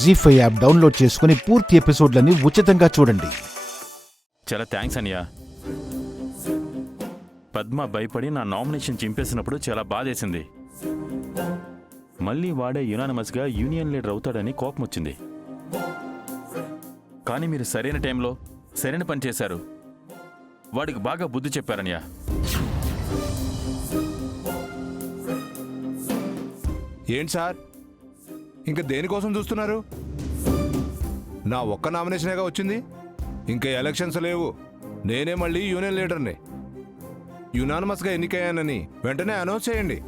జీ5 app download చేసుకుని పూర్తి ఎపిసోడ్లని ఉచితంగా చూడండి. చాలా థ్యాంక్స్ అనియా. పద్మ భయపడి నా నామినేషన్ చింపేసినప్పుడు చాలా బాధేసింది. మళ్ళీ వాడే యునానిమస్గా యూనియన్ లీడర్ అవుతాడని కోపం వచ్చింది. కానీ మీరు సరైన టైంలో సరైన పని చేశారు. వాడికి బాగా బుద్ధి చెప్పారనియా. ఏంటి సార్, ఇంకా దేనికోసం చూస్తున్నారు? నా ఒక్క నామినేషనేగా వచ్చింది, ఇంకా ఎలక్షన్స్ లేవు. నేనే మళ్ళీ యూనియన్ లీడర్ని. యునానిమస్గా ఎన్నికయ్యానని వెంటనే అనౌన్స్ చేయండి.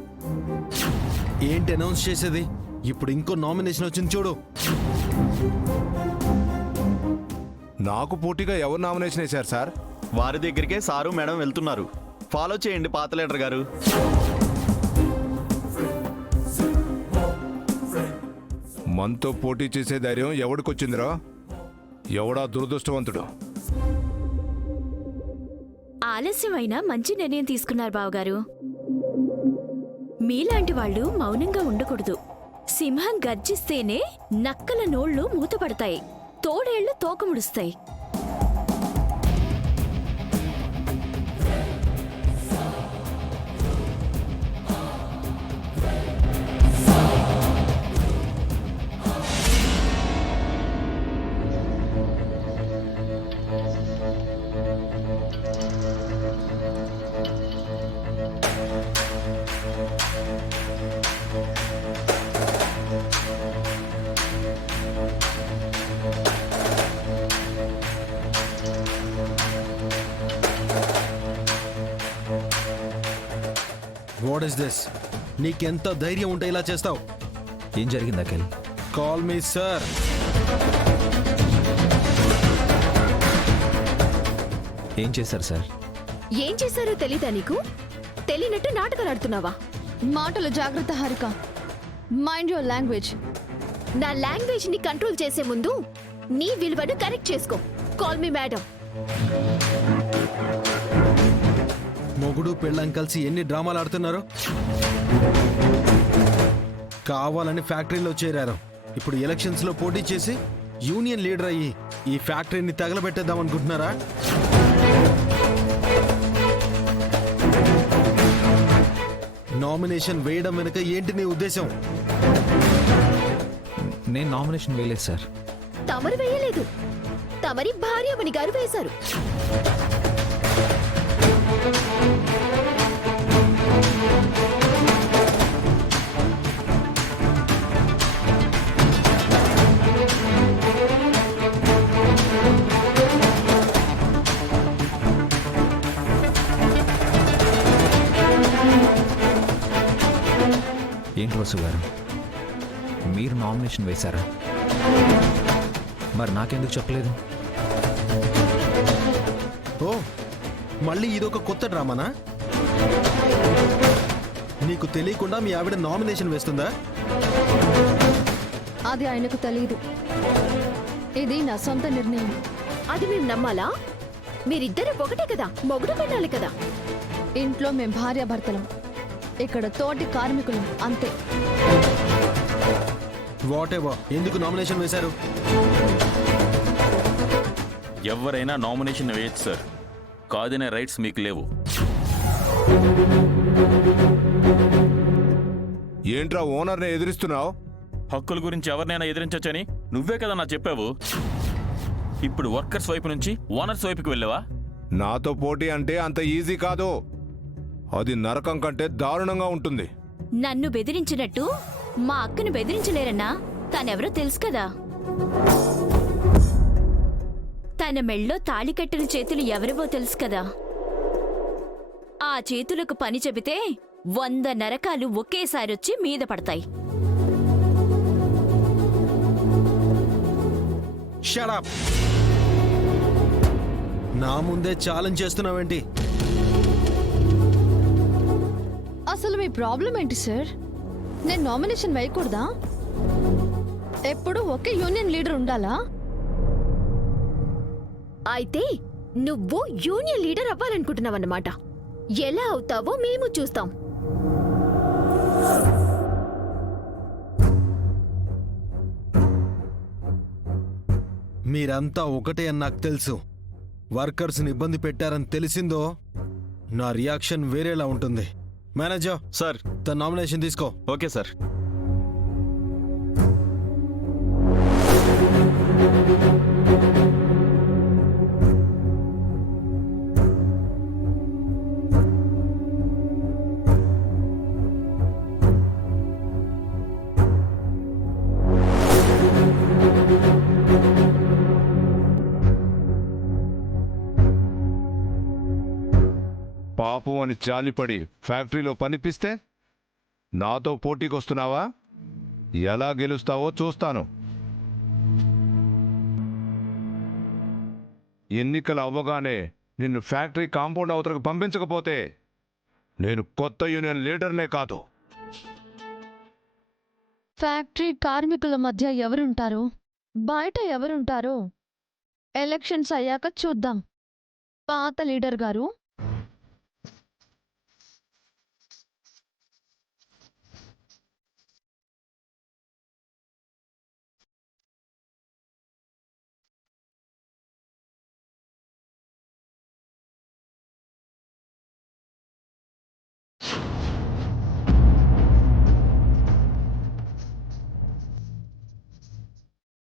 ఏంటి అనౌన్స్ చేసేది? ఇప్పుడు ఇంకో నామినేషన్ వచ్చింది చూడు. నాకు పోటీగా ఎవరు నామినేషన్ వేశారు సార్? వారి దగ్గరికే సారు మేడం వెళ్తున్నారు. ఫాలో చేయండి పాత లీడర్ గారు. మనతో పోటీ చేసే ధైర్యం ఎవడికొచ్చిందిరా? ఎవడా దురదృష్టవంతుడు? ఆలస్యమైనా మంచి నిర్ణయం తీసుకున్నారు బావగారు. మీలాంటి వాళ్ళు మౌనంగా ఉండకూడదు. సింహం గర్జిస్తేనే నక్కల నోళ్లు మూతపడతాయి, తోడేళ్లు తోకముడుస్తాయి. What is this? నీకెంత ధైర్యం ఉంటే ఇలా చేస్తావు? ఏం జరిగింది అఖిల్? Call me sir. ఏం చేశారు సార్? ఏం చేశారో తెలీదా నీకు? తెలియనట్టు నాటకాలు ఆడుతున్నావా? మాటలు జాగ్రత్త హారిక. Mind your language. నా లాంగ్వేజ్ ని కంట్రోల్ చేసే ముందు నీ విలువను కరెక్ట్ చేసుకో. Call me madam. మొగుడు పెళ్ళం కలిసి ఎన్ని డ్రామాలు ఆడుతున్నారు. కావాలని ఫ్యాక్టరీలో చేరారు. ఇప్పుడు ఎలక్షన్స్ లో పోటీ చేసి యూనియన్ లీడర్ అయ్యి ఈ ఫ్యాక్టరీని తగలబెట్టేద్దాం అనుకుంటున్నారా? నామినేషన్ వేయడం వెనుక ఏంటి నీ ఉద్దేశం? నేను నామినేషన్ వేయలేదు సార్. తమరు వేయలేదు, తమరి భార్యమణి గారు వేశారు. ఏంటి వసు గారు, మీరు నామినేషన్ వేశారా? మరి నాకెందుకు చెప్పలేదు? ఓ, మళ్ళీ ఇదొక కొత్త డ్రామానా? నీకు తెలియకుండా మీ ఆవిడ నామినేషన్ వేస్తుందా? అది ఆయనకు తెలియదు. ఇది నా సొంత నిర్ణయం. అది మేము నమ్మాలా? మీరిద్దరు ఒకటే కదా, మొగుడు పెళ్ళాలి కదా. ఇంట్లో మేం భార్యాభర్తలం, ఇక్కడ తోటి కార్మికులం, అంతే. వాట్ ఎవర్, ఎందుకు నామినేషన్ వేశారు? ఎవరైనా నామినేషన్ వేయచ్చు సార్, కాదనే రైట్స్ మీకు లేవు. ఏంట్రా ఓనర్ని ఎదిరిస్తున్నావు? హక్కుల గురించి ఎవరినైనా ఎదిరించొచ్చని నువ్వే కదా నా చెప్పావు. ఇప్పుడు వర్కర్స్ వైపు నుంచి ఓనర్స్ వైపుకి వెళ్ళావా? నాతో పోటీ అంటే అంత ఈజీ కాదు. అది నరకం కంటే దారుణంగా ఉంటుంది. నన్ను బెదిరించినట్టు మా అక్కను బెదిరించలేరన్నా. తనెవరో తెలుసు కదా. తన మెళ్ళో తాళి కట్టిన చేతులు ఎవరివో తెలుసు కదా. ఆ చేతులకు పని చెబితే 100 నరకాలు ఒకేసారొచ్చి మీద పడతాయి. Shut up. నా ముందే ఛాలెంజ్ చేస్తున్నావేంటి? అసలు మీ ప్రాబ్లం ఏంటి సార్? నేను నామినేషన్ వేయకూడదా? ఎప్పుడు ఒకే యూనియన్ లీడర్ ఉండాలా? అయితే నువ్వు యూనియన్ లీడర్ అవ్వాలనుకుంటున్నావన్నమాట. ఎలా అవుతావో మేము చూస్తాం. మీరంతా ఒకటే అని నాకు తెలుసు. వర్కర్స్ని ఇబ్బంది పెట్టారని తెలిసిందో నా రియాక్షన్ వేరేలా ఉంటుంది. Manager, sir. తన నామినేషన్ తీసుకో. Okay sir. పాపం అని జాలిపడి ఫ్యాక్టరీలో పనిపిస్తే నాతో పోటీకొస్తున్నావా? ఎలా గెలుస్తావో చూస్తాను. ఎన్నికలు అవ్వగానే నిన్ను ఫ్యాక్టరీ కాంపౌండ్ అవతలకు పంపించకపోతే నేను కొత్త యూనియన్ లీడర్నే కాదు. ఫ్యాక్టరీ కార్మికుల మధ్య ఎవరుంటారు, బయట ఎవరుంటారో ఎలక్షన్స్ అయ్యాక చూద్దాం. పాత లీడర్ గారు,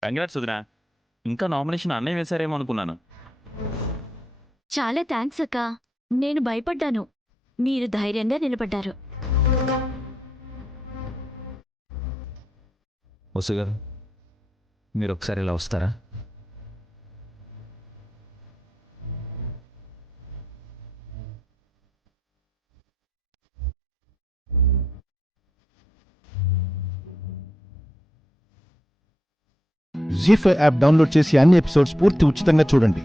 కంగ్రాట్స్ వదినా. ఇంకా నామినేషన్ అన్నయ్య వేశారేమో అనుకున్నాను. చాలా థ్యాంక్స్ అక్క. నేను భయపడ్డాను, మీరు ధైర్యంగా నిలబడ్డారు. వసు గారు, మీరు ఒకసారి ఇలా వస్తారా? జీ5 యాప్ డౌన్లోడ్ చేసి అన్ని ఎపిసోడ్స్ పూర్తి ఉచితంగా చూడండి.